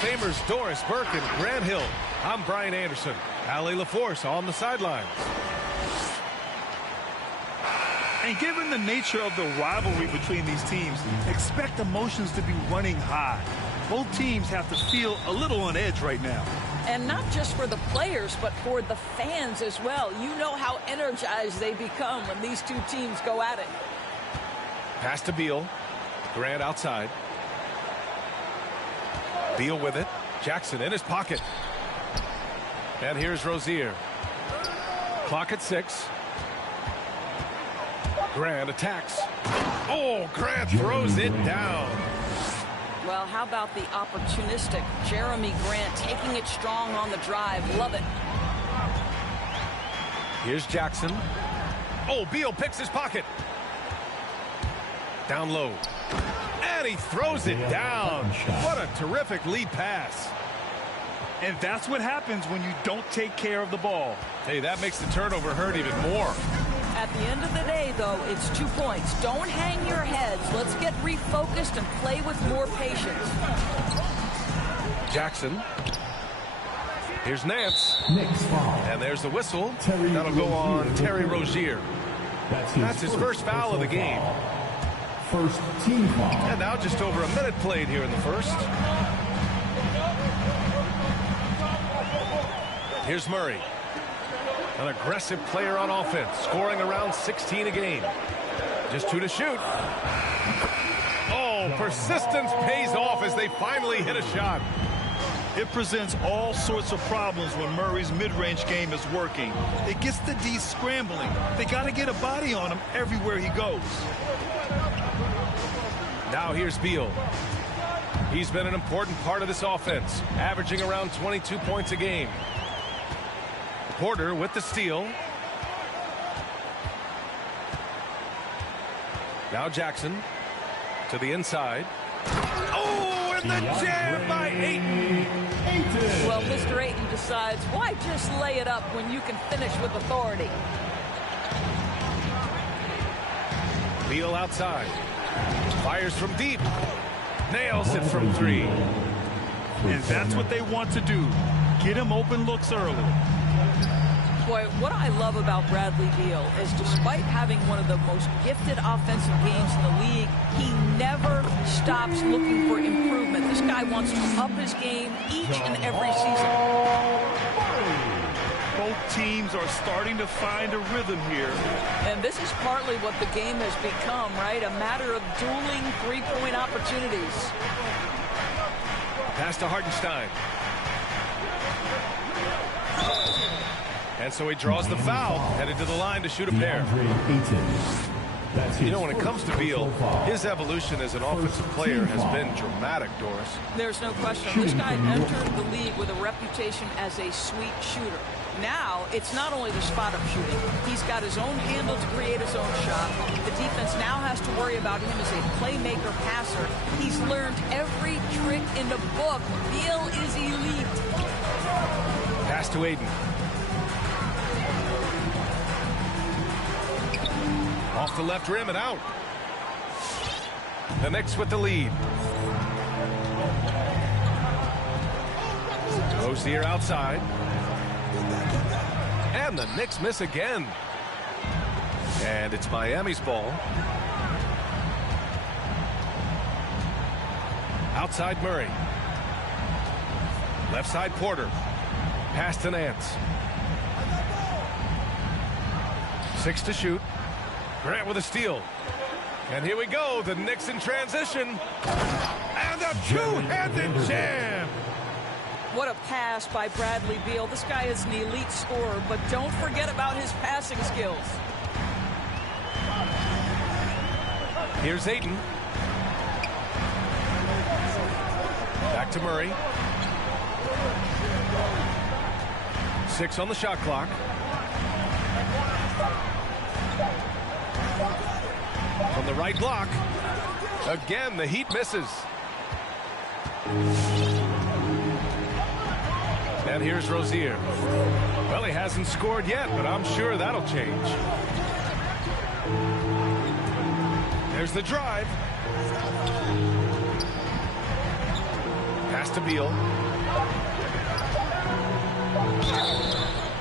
Famers Doris Burke and Grant Hill. I'm Brian Anderson. Allie LaForce on the sidelines. And given the nature of the rivalry between these teams, expect emotions to be running high. Both teams have to feel a little on edge right now. And not just for the players, but for the fans as well. You know how energized they become when these two teams go at it. Pass to Beal. Grant outside. Beal with it. Jackson in his pocket. And here's Rozier. Clock at 6. Grant attacks. Oh, Grant throws it down. Well, how about the opportunistic Jeremy Grant taking it strong on the drive? Love it. Here's Jackson. Oh, Beal picks his pocket. Down low. And he throws it down. What a terrific lead pass. And that's what happens when you don't take care of the ball. Hey, that makes the turnover hurt even more. At the end of the day, though, it's 2 points. Don't hang your heads. Let's get refocused and play with more patience. Jackson. Here's Nance. And there's the whistle. That'll go on Terry Rozier. That's his first foul of the game. First team foul. And now just over a minute played here in the first. Here's Murray. An aggressive player on offense, scoring around 16 a game. Just 2 to shoot. Oh, persistence pays off as they finally hit a shot. It presents all sorts of problems when Murray's mid-range game is working. It gets the D scrambling. They got to get a body on him everywhere he goes. Now here's Beal. He's been an important part of this offense, averaging around 22 points a game. Porter with the steal. Now Jackson to the inside. Oh, and the jam by Ayton. Well, Mr. Ayton decides, why just lay it up when you can finish with authority? Beal outside. Fires from deep. Nails it from 3. And that's what they want to do. Get him open looks early. Boy, what I love about Bradley Beal is despite having one of the most gifted offensive games in the league, he never stops looking for improvement. This guy wants to up his game each and every season. Both teams are starting to find a rhythm here. And this is partly what the game has become, right? A matter of dueling three-point opportunities. Pass to Hartenstein. And so he draws the foul, headed to the line to shoot a pair. You know, when it comes to Beal, his evolution as an offensive player has been dramatic, Doris. There's no question. This guy entered the league with a reputation as a sweet shooter. Now, it's not only the spot-up shooting. He's got his own handle to create his own shot. The defense now has to worry about him as a playmaker passer. He's learned every trick in the book. Beal is elite. Pass to Ayton. Off the left rim and out. The Knicks with the lead. Rozier outside. And the Knicks miss again. And it's Miami's ball. Outside Murray. Left side Porter. Pass to Nance. 6 to shoot. Grant with a steal. And here we go. The Knicks in transition. And a two-handed jam. What a pass by Bradley Beal. This guy is an elite scorer, but don't forget about his passing skills. Here's Ayton. Back to Murray. 6 on the shot clock. From the right block. Again, the Heat misses. And here's Rozier. Well, he hasn't scored yet, but I'm sure that'll change. There's the drive. Pass to Beal.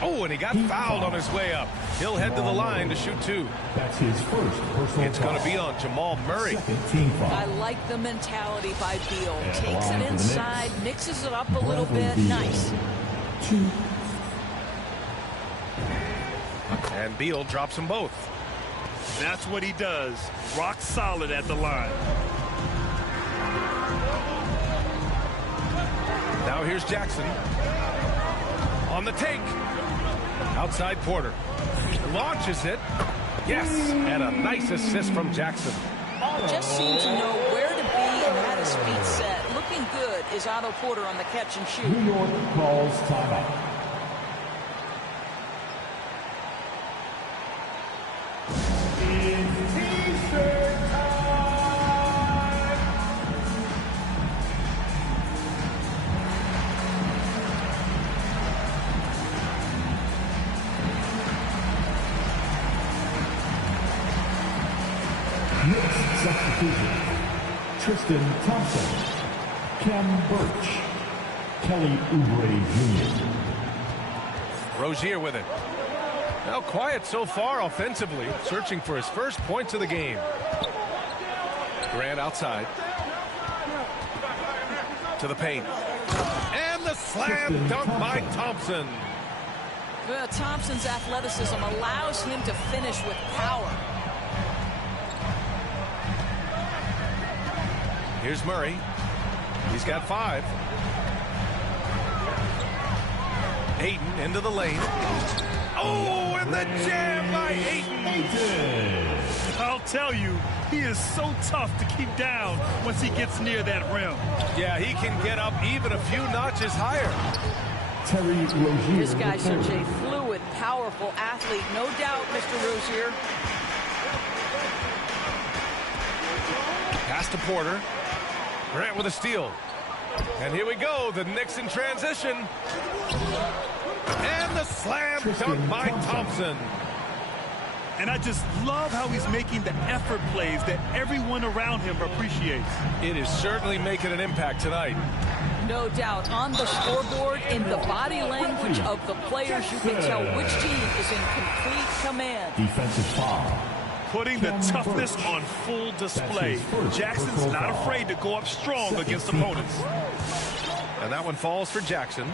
Oh, and he got fouled on his way up. He'll head to the line to shoot 2. That's his first personal It's going to be on Jamal Murray. Second team foul. I like the mentality by Beal. At the Takes line it for the inside, Knicks, mixes it up a little Bradley bit. Beal. Nice. 2. And Beal drops them both. That's what he does. Rock solid at the line. Now here's Jackson. On the take. Outside Porter. Launches it. Yes, and a nice assist from Jackson. Just seems to know where to be and had his feet set. Looking good is Otto Porter on the catch and shoot. New York calls timeout. Substitution. Tristan Thompson. Ken Birch. Kelly Oubre Jr. Rozier with it. Now quiet so far offensively, searching for his first points of the game. Grant outside. To the paint. And the slam dunk by Thompson. Well, Thompson's athleticism allows him to finish with power. Here's Murray. He's got 5. Ayton into the lane. Oh, and the jam by Ayton. I'll tell you, he is so tough to keep down once he gets near that rim. Yeah, he can get up even a few notches higher. Terry Rozier. This guy's such a fluid, powerful athlete. No doubt, Mr. Rozier. Pass to Porter. Grant with a steal. And here we go. The Knicks in transition. And the slam dunk by Thompson. And I just love how he's making the effort plays that everyone around him appreciates. It is certainly making an impact tonight. No doubt. On the scoreboard, in the body language of the players, you can tell which team is in complete command. Defensive foul. Putting the toughness on full display. Jackson's not afraid to go up strong against opponents. And that one falls for Jackson.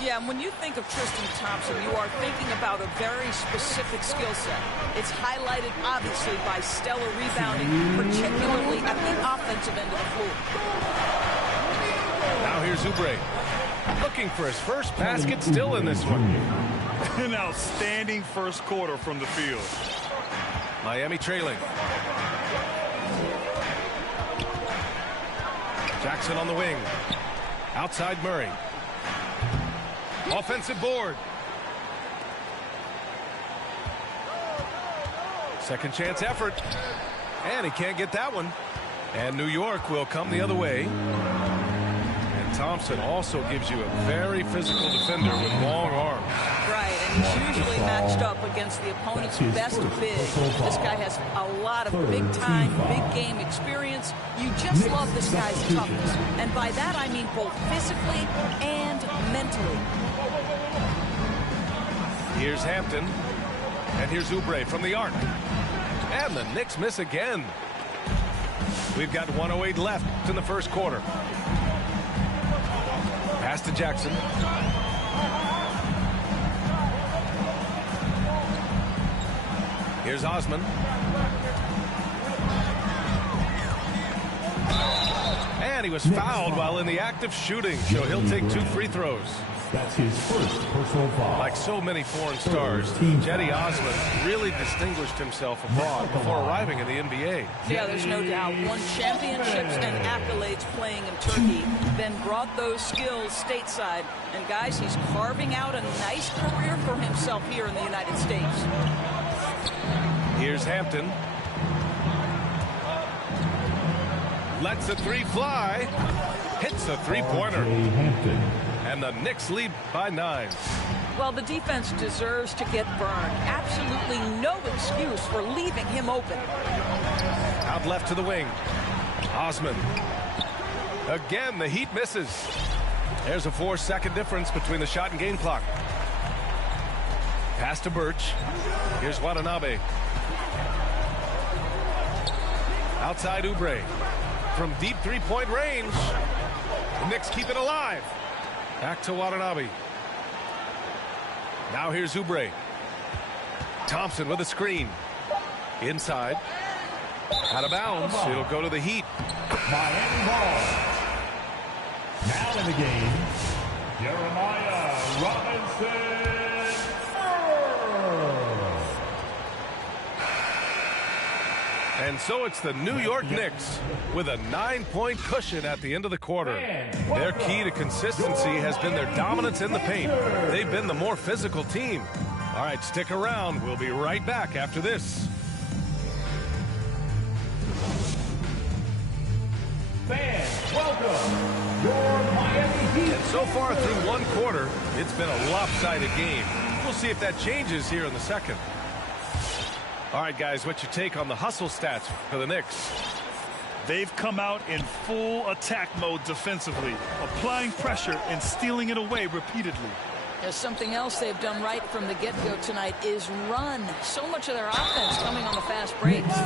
Yeah, and when you think of Tristan Thompson, you are thinking about a very specific skill set. It's highlighted, obviously, by stellar rebounding, particularly at the offensive end of the floor. Now here's Oubre. Looking for his first basket, still in this one. An outstanding first quarter from the field. Miami trailing. Jackson on the wing. Outside Murray. Offensive board. Second chance effort. And he can't get that one. And New York will come the other way. And Thompson also gives you a very physical defender with long arms. Right, and he's usually matched up against the opponent's best big. This guy has a lot of big-time, big-game experience. You just love this guy's toughness. And by that, I mean both physically and mentally. Here's Hampton. And here's Oubre from the arc. And the Knicks miss again. We've got 1:08 left in the first quarter. Pass to Jackson. Here's Osman. And he was fouled while in the act of shooting, so he'll take 2 free throws. That's his first personal foul. Like so many foreign stars, Cedi Osman really distinguished himself abroad before arriving in the NBA. Yeah, there's no doubt. Won championships and accolades playing in Turkey, then brought those skills stateside. And guys, he's carving out a nice career for himself here in the United States. Here's Hampton. Lets a 3 fly. Hits a 3-pointer. Hampton. And the Knicks lead by 9. Well, the defense deserves to get burned. Absolutely no excuse for leaving him open. Out left to the wing. Osman. Again, the Heat misses. There's a 4-second difference between the shot and game clock. Pass to Birch. Here's Watanabe. Outside Oubre. From deep three-point range. The Knicks keep it alive. Back to Watanabe. Now here's Oubre. Thompson with a screen. Inside. Out of bounds. It'll go to the Heat. Miami ball. Now in the game, Jeremiah Robinson. And so it's the New York Knicks with a 9-point cushion at the end of the quarter. Their key to consistency has been their dominance in the paint. They've been the more physical team. All right, stick around. We'll be right back after this. Fans, welcome your Miami Heat. And so far through one quarter, it's been a lopsided game. We'll see if that changes here in the second. All right, guys, what's your take on the hustle stats for the Knicks? They've come out in full attack mode defensively, applying pressure and stealing it away repeatedly. There's something else they've done right from the get-go tonight is run. So much of their offense coming on the fast breaks.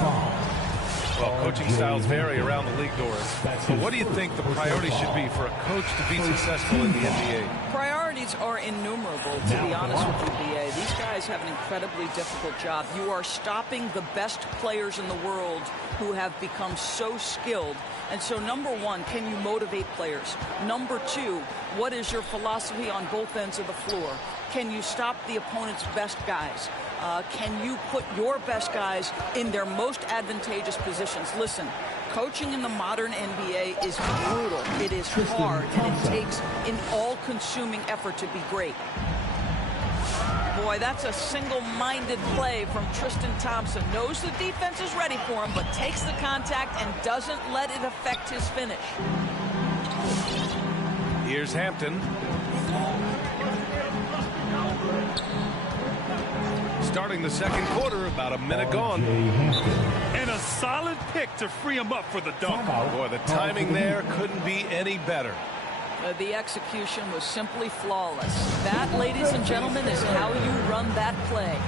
Well, coaching styles vary around the league, Doris. But what do you think the priority should be for a coach to be successful in the NBA? Priorities are innumerable, to be honest with you, B.A. These guys have an incredibly difficult job. You are stopping the best players in the world who have become so skilled. And so, number one, can you motivate players? Number two, what is your philosophy on both ends of the floor? Can you stop the opponent's best guys? Can you put your best guys in their most advantageous positions? Listen, coaching in the modern NBA is brutal. It is hard, and it takes an all-consuming effort to be great. Boy, that's a single-minded play from Tristan Thompson. Knows the defense is ready for him, but takes the contact and doesn't let it affect his finish. Here's Hampton. Starting the second quarter, about a minute gone. And a solid pick to free him up for the dunk. Boy, the timing there couldn't be any better. The execution was simply flawless. That, ladies and gentlemen, is how you run that play.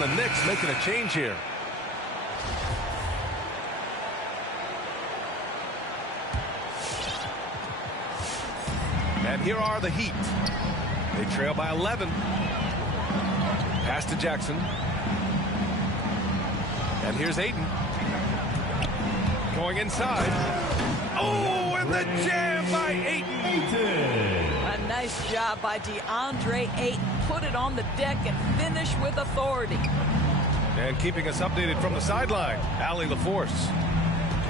The Knicks making a change here. And here are the Heat. They trail by 11. Pass to Jackson. And here's Ayton. Going inside. Oh, and the jam by Ayton. A nice job by DeAndre Ayton. Put it on the deck and finish with authority. And keeping us updated from the sideline, Allie LaForce.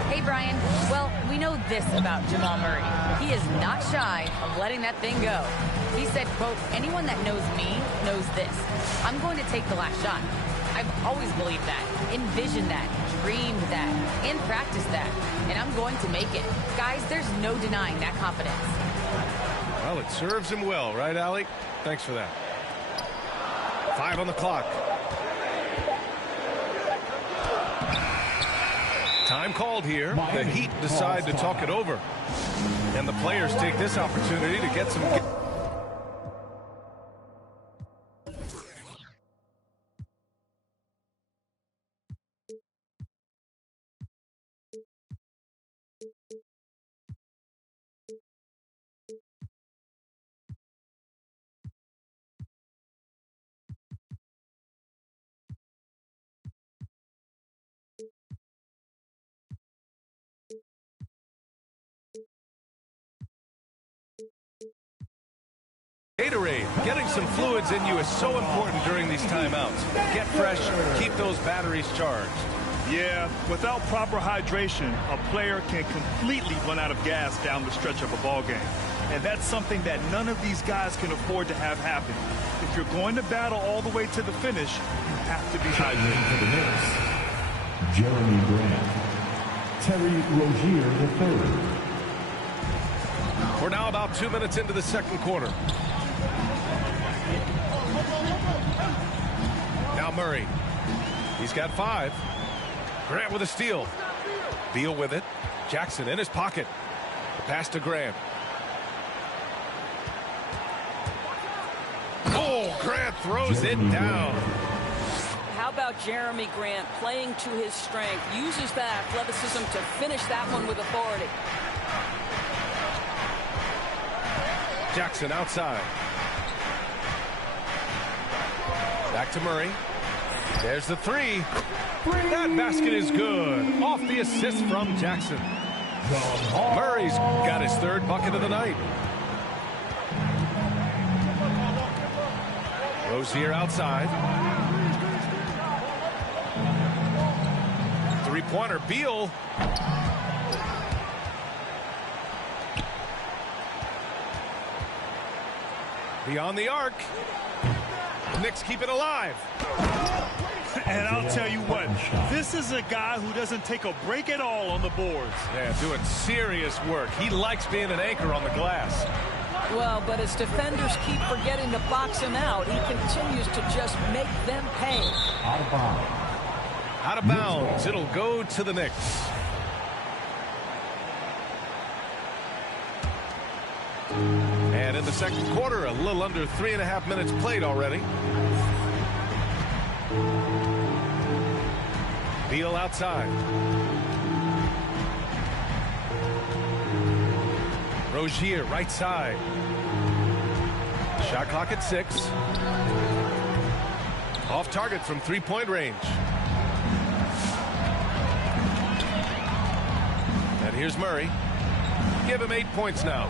Hey, Brian. Well, we know this about Jamal Murray. He is not shy of letting that thing go. He said, quote, anyone that knows me knows this. I'm going to take the last shot. I've always believed that, envisioned that, dreamed that, and practiced that. And I'm going to make it. Guys, there's no denying that confidence. Well, it serves him well, right, Allie? Thanks for that. 5 on the clock. Time called here. The Heat decide to talk it over. And the players take this opportunity to get some... Gatorade. Getting some fluids in you is so important during these timeouts. Get fresh, keep those batteries charged. Yeah, without proper hydration, a player can completely run out of gas down the stretch of a ball game. And that's something that none of these guys can afford to have happen. If you're going to battle all the way to the finish, you have to be hydrated. For the Knicks, Jeremy Grant, Terry Rozier III. We're now about 2 minutes into the second quarter. Now Murray. He's got 5. Grant with a steal. Beal with it. Jackson in his pocket. The pass to Grant. Oh, Grant throws it down. How about Jeremy Grant playing to his strength? Uses that athleticism to finish that one with authority. Jackson outside. Back to Murray. There's the 3. That basket is good. Off the assist from Jackson. Murray's got his 3rd bucket of the night. Rozier outside. 3-pointer. Beal. Beyond the arc. Knicks keep it alive. And I'll tell you what, this is a guy who doesn't take a break at all on the boards. Yeah, doing serious work. He likes being an anchor on the glass. Well, but as defenders keep forgetting to box him out, he continues to just make them pay. Out of bounds. Out of bounds. It'll go to the Knicks. And in the second quarter, a little under 3.5 minutes played already. Beal outside. Rozier right side. Shot clock at 6. Off target from 3-point range. And here's Murray. Give him 8 points now.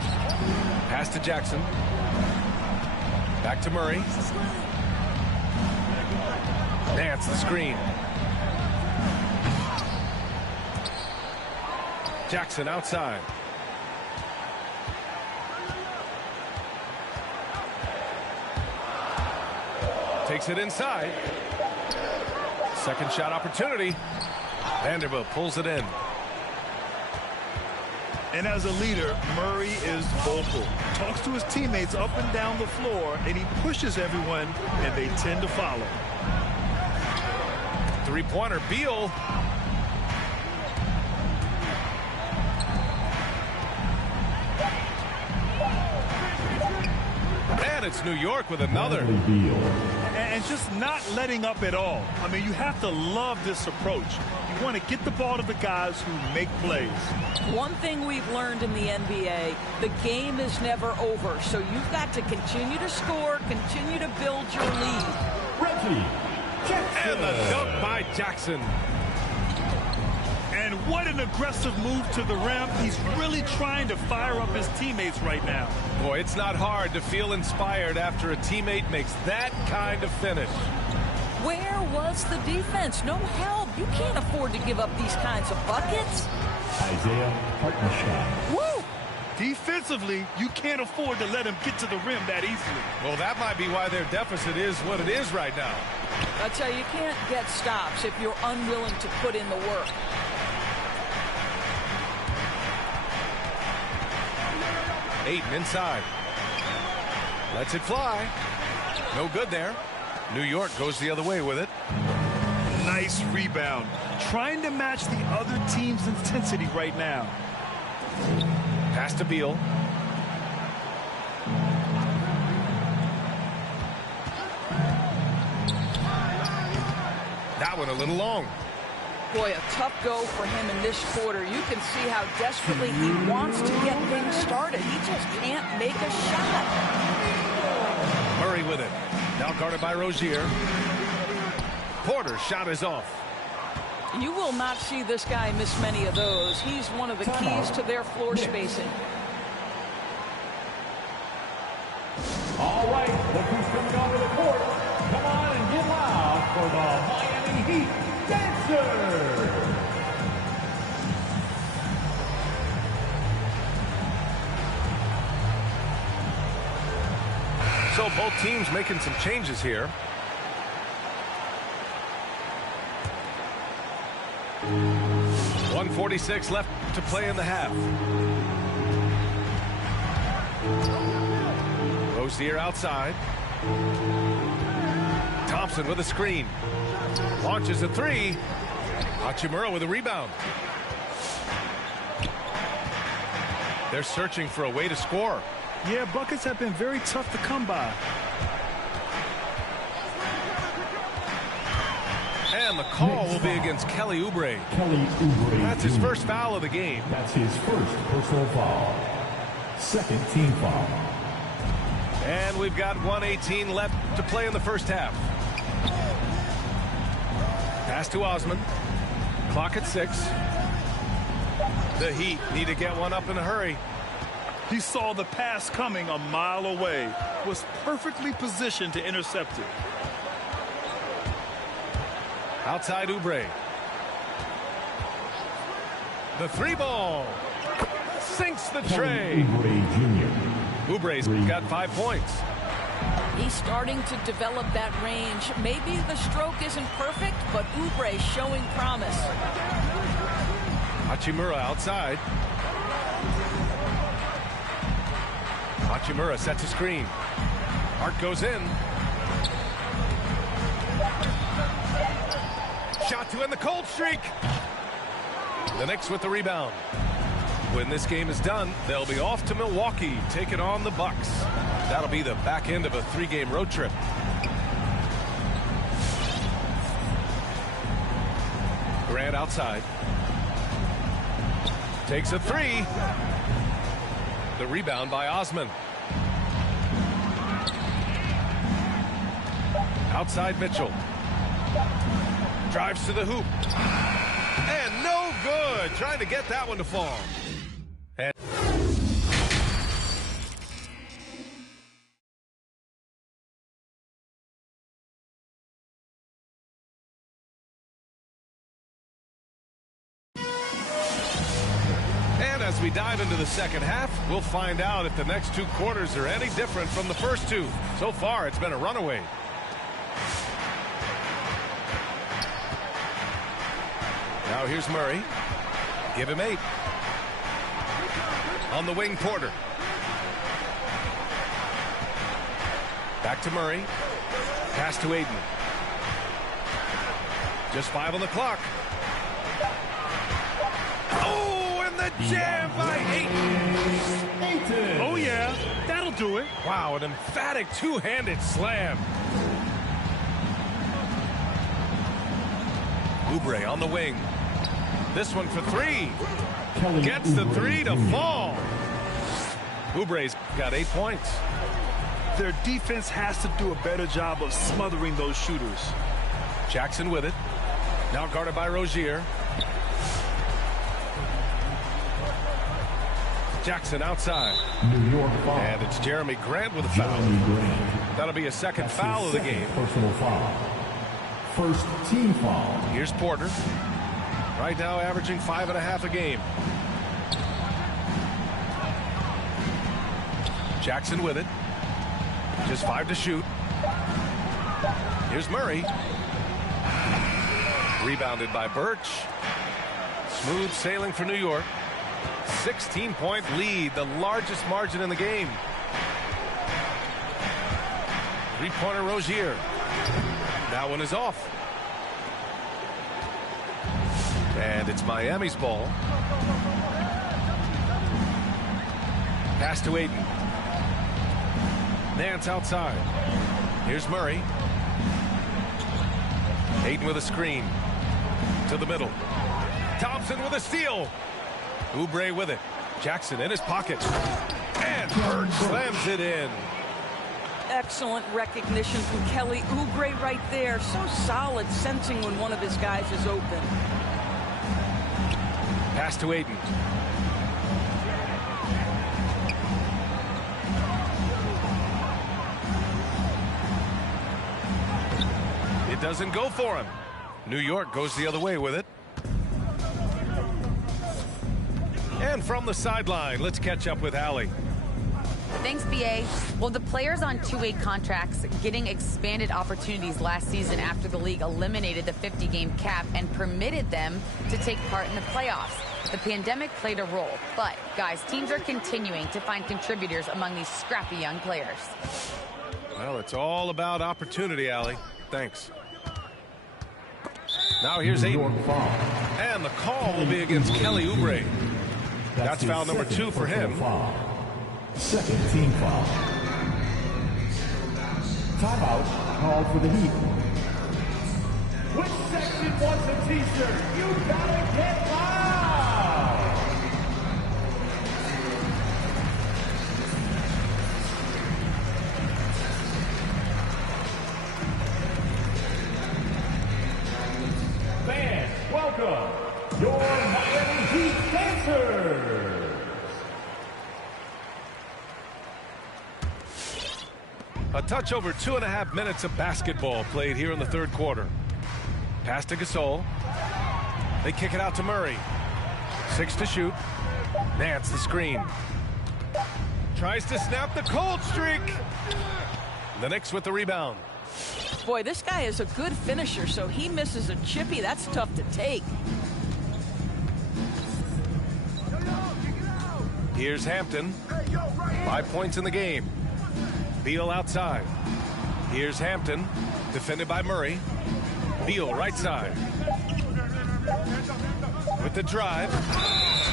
Pass to Jackson. Back to Murray. Dance the screen. Jackson outside. Takes it inside. Second shot opportunity. Vanderbilt pulls it in. And as a leader, Murray is vocal. Talks to his teammates up and down the floor, and he pushes everyone, and they tend to follow. 3-pointer. Beal. And it's New York with another. And just not letting up at all. I mean, you have to love this approach. You want to get the ball to the guys who make plays. One thing we've learned in the NBA, the game is never over. So you've got to continue to score, continue to build your lead. And the dunk by Jackson. And what an aggressive move to the rim. He's really trying to fire up his teammates right now. Boy, it's not hard to feel inspired after a teammate makes that kind of finish. Where was the defense? No help. You can't afford to give up these kinds of buckets. Isaiah Hartenstein. Woo! Defensively, you can't afford to let him get to the rim that easily. Well, that might be why their deficit is what it is right now. I tell you can't get stops if you're unwilling to put in the work. Ayton inside. Lets it fly. No good there. New York goes the other way with it. Nice rebound. Trying to match the other team's intensity right now. Pass to Beal. That one a little long. Boy, a tough go for him in this quarter. You can see how desperately he wants to get things started. He just can't make a shot. Murray with it. Now guarded by Rozier. Porter's shot is off. You will not see this guy miss many of those. He's one of the keys to their floor spacing. All right, look who's coming onto the court. Come on and get loud for the Miami Heat Dancers. So both teams making some changes here. .146 left to play in the half. Rozier outside. Thompson with a screen. Launches a three. Hachimura with a rebound. They're searching for a way to score. Yeah, buckets have been very tough to come by. And the call will be against Kelly Oubre. Kelly Oubre. That's his first foul of the game. That's his first personal foul. Second team foul. And we've got 1:18 left to play in the first half. Pass to Osman. Clock at 6. The Heat need to get one up in a hurry. He saw the pass coming a mile away. Was perfectly positioned to intercept it. Outside Oubre. The three ball. Sinks the tray. Oubre Jr. Oubre's got 5 points. He's starting to develop that range. Maybe the stroke isn't perfect, but Oubre showing promise. Hachimura outside. Hachimura sets a screen. Hart goes in. Shot to end the cold streak. The Knicks with the rebound. When this game is done, they'll be off to Milwaukee, taking on the Bucks. That'll be the back end of a 3-game road trip. Grant outside. Takes a three. The rebound by Osman. Outside Mitchell. Drives to the hoop. And no good. Trying to get that one to fall. And as we dive into the second half, we'll find out if the next 2 quarters are any different from the first 2. So far, it's been a runaway. Now here's Murray. Give him 8. On the wing, Porter. Back to Murray. Pass to Aiden. Just 5 on the clock. Oh, and the jam by Ayton. Oh, yeah. That'll do it. Wow, an emphatic 2-handed slam. Oubre on the wing. This one for 3. Kelly Gets the Oubre 3 to Jr. fall. Oubre's got 8 points. Their defense has to do a better job of smothering those shooters. Jackson with it. Now guarded by Rozier. Jackson outside. New York foul. And it's Jeremy Grant with a foul. Jeremy Grant. That'll be a second That's foul of his the game. second personal foul. First team foul. Here's Porter. Right now averaging 5.5 a game. Jackson with it. Just 5 to shoot. Here's Murray. Rebounded by Birch. Smooth sailing for New York. 16-point lead, the largest margin in the game. 3-pointer Rozier. That one is off. And it's Miami's ball. Pass to Aiden. Nance outside. Here's Murray. Aiden with a screen. To the middle. Thompson with a steal. Oubre with it. Jackson in his pocket. And Bird slams it in. Excellent recognition from Kelly Oubre right there. So solid, sensing when one of his guys is open. Pass to Aiden. It doesn't go for him. New York goes the other way with it. And from the sideline, let's catch up with Allie. Thanks, BA. Well, the players on two-way contracts getting expanded opportunities last season after the league eliminated the 50-game cap and permitted them to take part in the playoffs. The pandemic played a role, but, guys, teams are continuing to find contributors among these scrappy young players. Well, it's all about opportunity, Allie. Thanks. Now here's Aiden. And the call will be against Kelly Oubre. That's foul number 2 for him. Second team foul. Timeout called for the Heat. Which section wants a t-shirt? You gotta get loud! Fans, welcome your Miami Heat dancers! A touch over 2.5 minutes of basketball played here in the third quarter. Pass to Gasol. They kick it out to Murray. 6 to shoot. Nance the screen. Tries to snap the cold streak. The Knicks with the rebound. Boy, this guy is a good finisher, so he misses a chippy. That's tough to take. Here's Hampton. 5 points in the game. Beal outside. Here's Hampton, defended by Murray. Beal right side. With the drive.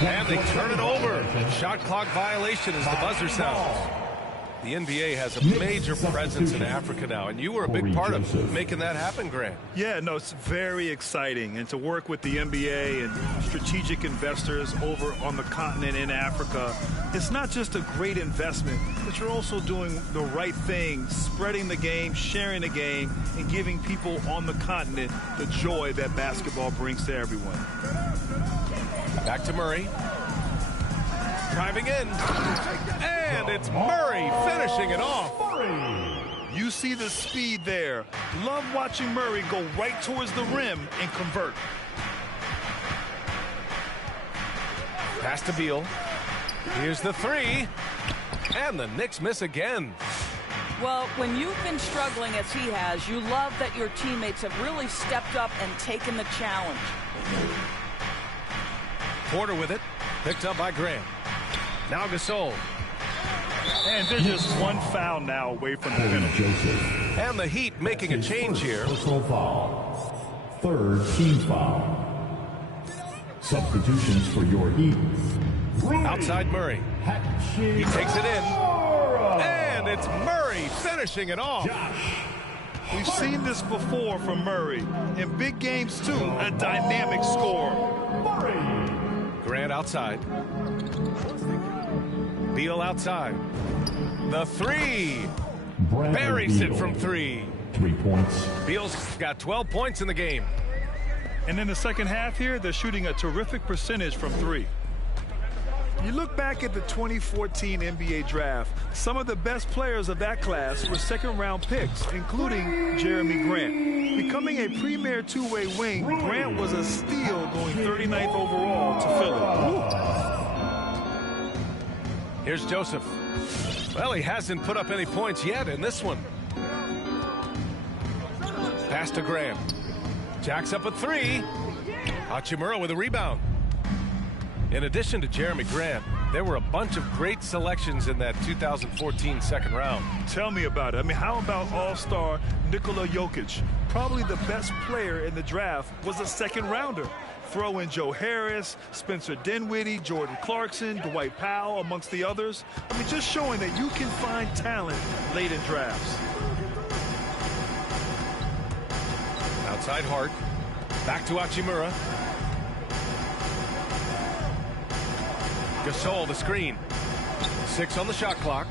And they turn it over. Shot clock violation as the buzzer sounds. The NBA has a major presence in Africa now, and you were a big part of making that happen, Grant. Yeah, no, it's very exciting. And to work with the NBA and strategic investors over on the continent in Africa, it's not just a great investment, but you're also doing the right thing, spreading the game, sharing the game, and giving people on the continent the joy that basketball brings to everyone. Back to Murray. Driving in. And it's Murray finishing it off. You see the speed there. Love watching Murray go right towards the rim and convert. Pass to Beal. Here's the 3. And the Knicks miss again. Well, when you've been struggling as he has, you love that your teammates have really stepped up and taken the challenge. Porter with it. Picked up by Grant. Now Gasol. And they're just one foul now away from the penalty. And the Heat making a change here. Personal foul. Third team foul. Substitutions for your Heat. Outside Murray. He takes it in. And it's Murray finishing it off. We've seen this before from Murray. In big games, too, a dynamic score. Grant outside. Beal outside. The 3. Buries it from 3. 3 points. Beal's got 12 points in the game. And in the second half here, they're shooting a terrific percentage from 3. You look back at the 2014 NBA draft, some of the best players of that class were second-round picks, including Jeremy Grant. Becoming a premier two-way wing, Grant was a steal going 39th overall to Philly. Here's Joseph. Well, he hasn't put up any points yet in this one. Pass to Grant. Jacks up a 3. Hachimura with a rebound. In addition to Jeremy Grant, there were a bunch of great selections in that 2014 second round. Tell me about it. I mean, how about all-star Nikola Jokic? Probably the best player in the draft was a second-rounder. Throw in Joe Harris, Spencer Dinwiddie, Jordan Clarkson, Dwight Powell, amongst the others. I mean, just showing that you can find talent late in drafts. Outside Hart. Back to Hachimura. Gasol the screen. 6 on the shot clock.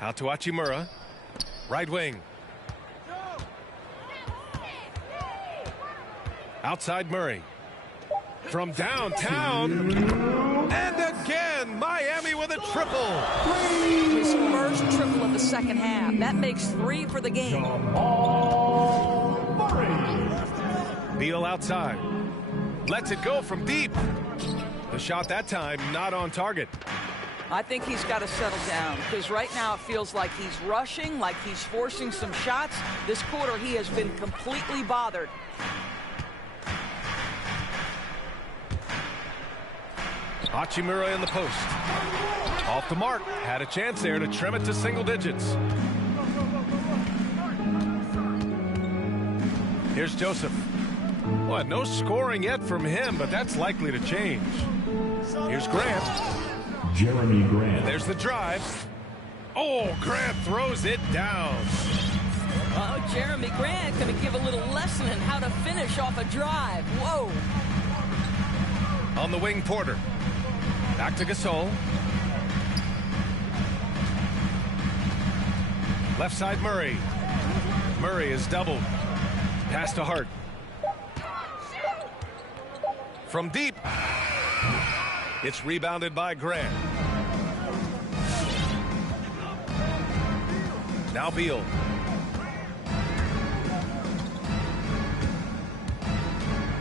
Out to Hachimura. Right wing. Outside Murray. From downtown. And again, Miami with a triple. His first triple of the second half. That makes 3 for the game. Beal outside. Lets it go from deep. The shot that time not on target. I think he's got to settle down because right now it feels like he's rushing, like he's forcing some shots. This quarter he has been completely bothered. Hachimura in the post. Off the mark. Had a chance there to trim it to single digits. Here's Joseph. What? No scoring yet from him, but that's likely to change. Here's Grant. Jeremy Grant. There's the drive. Oh, Grant throws it down. Oh, Jeremy Grant going to give a little lesson in how to finish off a drive. Whoa. On the wing, Porter. Back to Gasol. Left side, Murray. Murray is doubled. Pass to Hart. From deep. It's rebounded by Grant. Now Beal.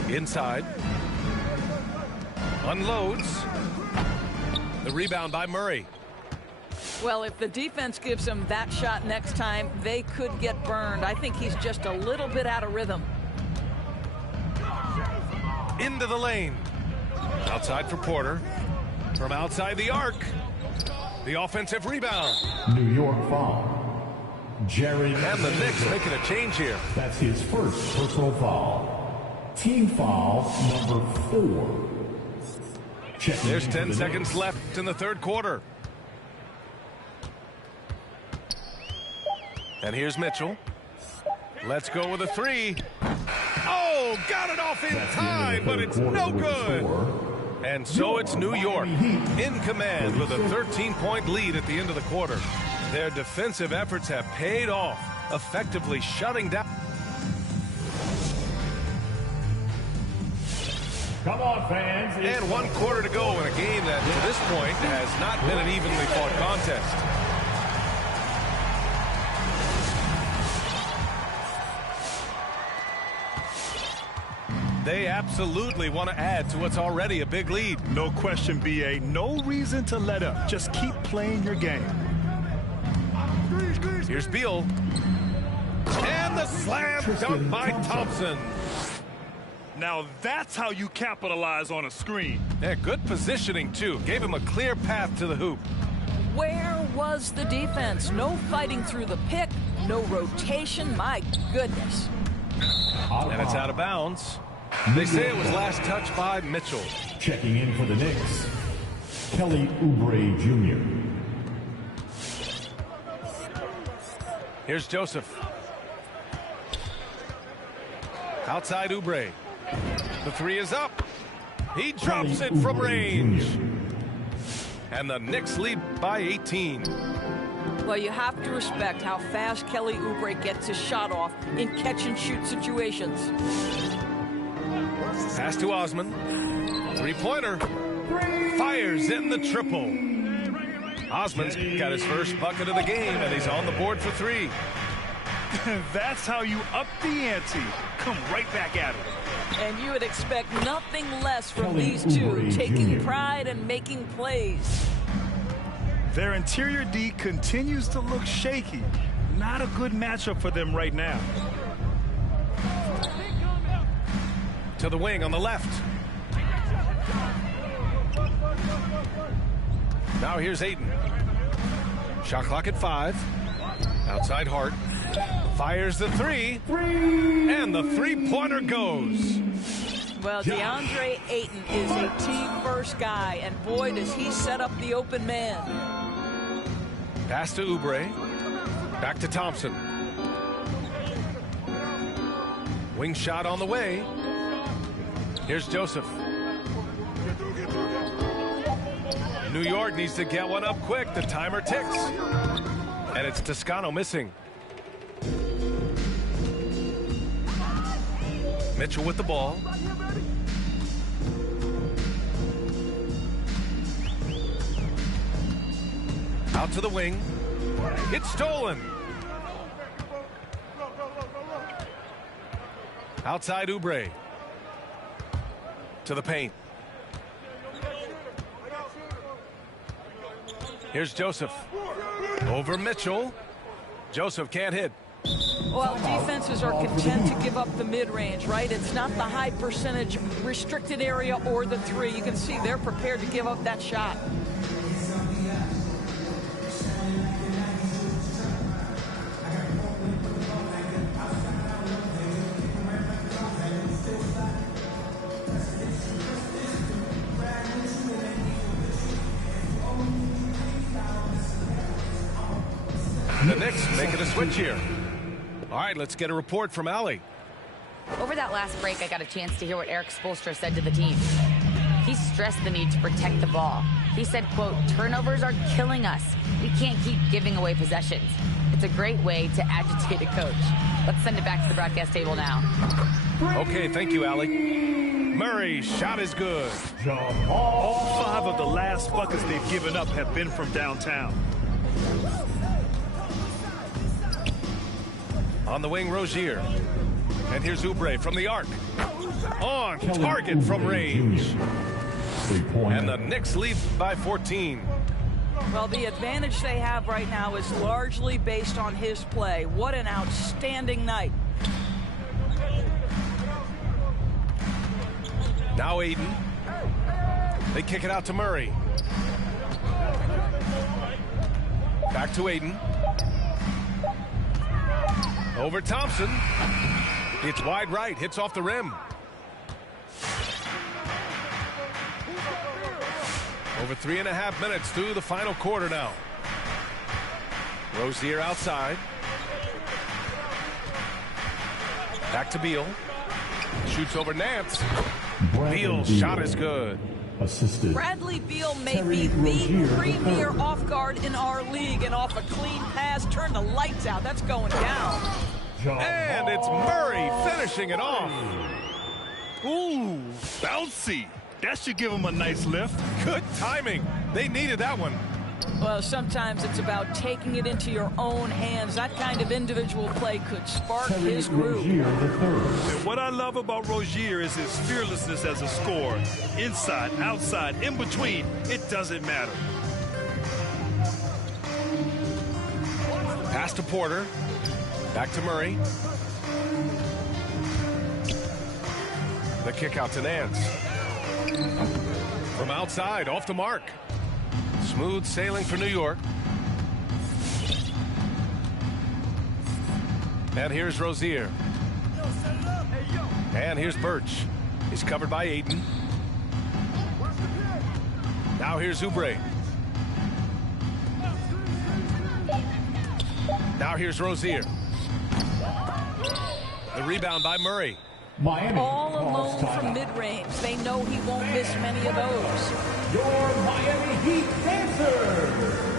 Inside. Unloads. The rebound by Murray. Well, if the defense gives him that shot next time, they could get burned. I think he's just a little bit out of rhythm. Into the lane. Outside for Porter. From outside the arc. The offensive rebound. New York foul. Jared. And the Knicks making a change here. That's his first personal foul. Team foul number 4. There's 10 seconds left in the third quarter. And here's Mitchell. Let's go with a 3. Oh, got it off in time, but it's no good. And so it's New York in command with a 13-point lead at the end of the quarter. Their defensive efforts have paid off, effectively shutting down. Come on, fans. And 1 quarter to go in a game that, to this point, has not been an evenly fought contest. They absolutely want to add to what's already a big lead. No question, B.A. No reason to let up. Just keep playing your game. Here's Beal. And the slam dunk by Thompson. Now that's how you capitalize on a screen. Yeah, good positioning, too. Gave him a clear path to the hoop. Where was the defense? No fighting through the pick, no rotation. My goodness. And it's out of bounds. They say it was last touched by Mitchell. Checking in for the Knicks, Kelly Oubre Jr. Here's Joseph. Outside Oubre. The 3 is up. He drops it from range. And the Knicks lead by 18. Well, you have to respect how fast Kelly Oubre gets his shot off in catch-and-shoot situations. Pass to Osman. 3-pointer. Fires in the triple. Osman's got his first bucket of the game, and he's on the board for 3. That's how you up the ante. Come right back at it. And you would expect nothing less from these two, taking pride and making plays. Their interior D continues to look shaky. Not a good matchup for them right now. To the wing on the left. Now here's Ayton. Shot clock at 5. Outside Hart. Fires the 3. And the 3-pointer goes. Well, DeAndre Ayton is a team-first guy, and boy, does he set up the open man. Pass to Oubre. Back to Thompson. Wing shot on the way. Here's Joseph. New York needs to get one up quick. The timer ticks. And it's Toscano missing. Mitchell with the ball. Out to the wing. It's stolen. Outside Oubre. To the paint. Here's Joseph. Over Mitchell. Joseph can't hit. Well, defenses are content to give up the mid-range, right? It's not the high percentage restricted area or the three. You can see they're prepared to give up that shot. The Knicks making a switch here. All right, let's get a report from Allie. Over that last break, I got a chance to hear what Eric Spoelstra said to the team. He stressed the need to protect the ball. He said, quote, turnovers are killing us. We can't keep giving away possessions. It's a great way to agitate a coach. Let's send it back to the broadcast table now. Okay, thank you, Allie. Murray's shot is good. All 5 of the last buckets they've given up have been from downtown. On the wing, Rozier. And here's Oubre from the arc. On target from range. And the Knicks lead by 14. Well, the advantage they have right now is largely based on his play. What an outstanding night. Now Aiden. They kick it out to Murray. Back to Aiden. Over Thompson. It's wide right. Hits off the rim. Over 3.5 minutes through the final quarter now. Rozier outside. Back to Beal. Shoots over Nance. Beal's shot is good. Assisted. Bradley Beal may be the premier off guard in our league, and off a clean pass, turn the lights out. That's going down. And it's Murray finishing it off. Ooh, bouncy. That should give him a nice lift. Good timing. They needed that one. Well, sometimes it's about taking it into your own hands. That kind of individual play could spark his groove. And what I love about Rozier is his fearlessness as a scorer. Inside, outside, in between, it doesn't matter. Pass to Porter. Back to Murray. The kick out to Nance. From outside, off the mark. Smooth sailing for New York. And here's Rozier. And here's Birch. He's covered by Aiden. Now here's Oubre. Now here's Rozier. The rebound by Murray. Miami All alone from mid-range. They know he won't miss many of those. Your Miami Heat answer.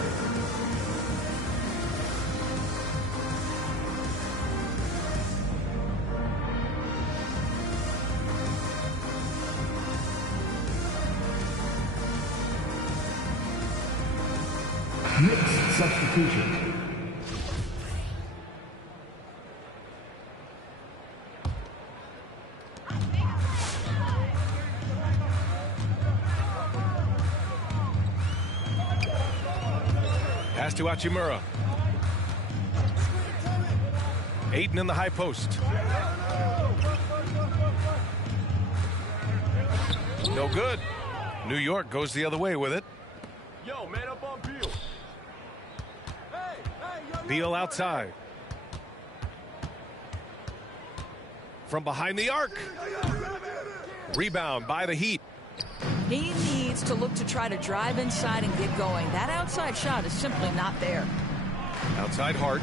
Knicks substitution. Pass to Hachimura. Aiden in the high post. No good. New York goes the other way with it. Yo, man up on Beal. Beal outside. From behind the arc. Rebound by the Heat. He needs to look to try to drive inside and get going. That outside shot is simply not there. Outside Hart.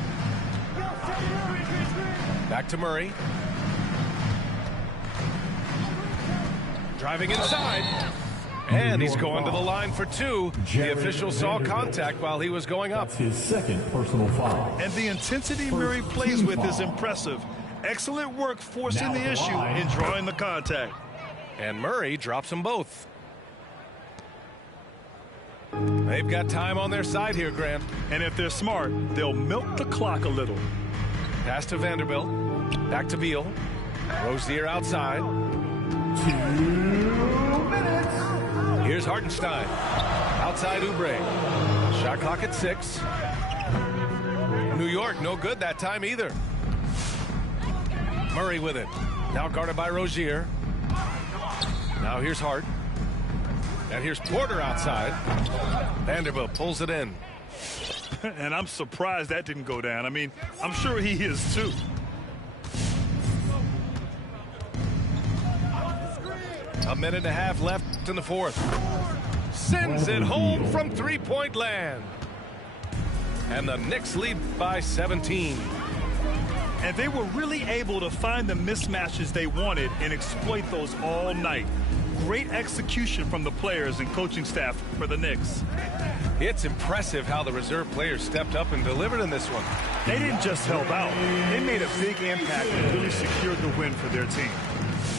Back to Murray. Driving inside. And he's going to the line for two. The official saw contact while he was going up. That's his second personal foul. And the intensity Murray plays with is impressive. Excellent work forcing the issue and drawing the contact. And Murray drops them both. They've got time on their side here, Grant. And if they're smart, they'll milk the clock a little. Pass to Vanderbilt. Back to Beal. Rozier outside. 2 minutes. Here's Hartenstein. Outside Oubre. Shot clock at 6. New York, no good that time either. Murray with it. Now guarded by Rozier. Now here's Hart. And here's Porter outside. Vanderbilt pulls it in. And I'm surprised that didn't go down. I mean, I'm sure he is too. A minute and a half left in the fourth. Sends it home from three-point land. And the Knicks lead by 17. And they were really able to find the mismatches they wanted and exploit those all night. Great execution from the players and coaching staff for the Knicks. It's impressive how the reserve players stepped up and delivered in this one. They didn't just help out. They made a big impact and really secured the win for their team.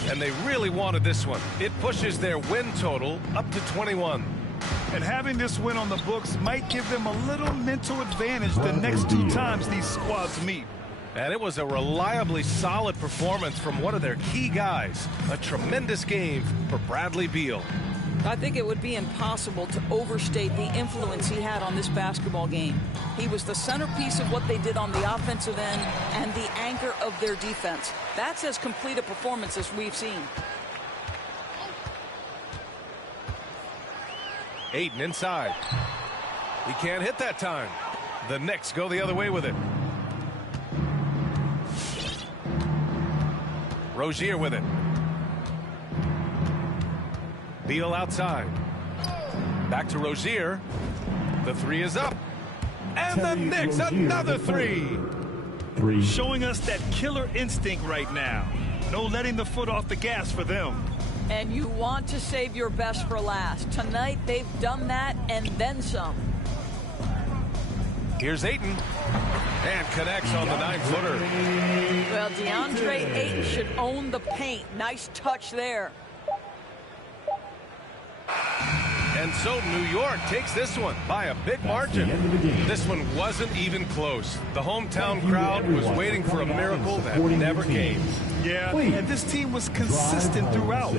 And they really wanted this one. It pushes their win total up to 21. And having this win on the books might give them a little mental advantage the next 2 times these squads meet. And it was a reliably solid performance from one of their key guys. A tremendous game for Bradley Beal. I think it would be impossible to overstate the influence he had on this basketball game. He was the centerpiece of what they did on the offensive end and the anchor of their defense. That's as complete a performance as we've seen. Ayton inside. He can't hit that time. The Knicks go the other way with it. Rozier with it. Beal outside. Back to Rozier. The 3 is up. And the Knicks another 3. Showing us that killer instinct right now. No letting the foot off the gas for them. And you want to save your best for last. Tonight they've done that and then some. Here's Ayton. And connects on the 9-footer. Well, DeAndre Ayton should own the paint. Nice touch there. And so New York takes this one by a big margin. This one wasn't even close. The hometown crowd was waiting for a miracle that never came. Yeah, and this team was consistent throughout.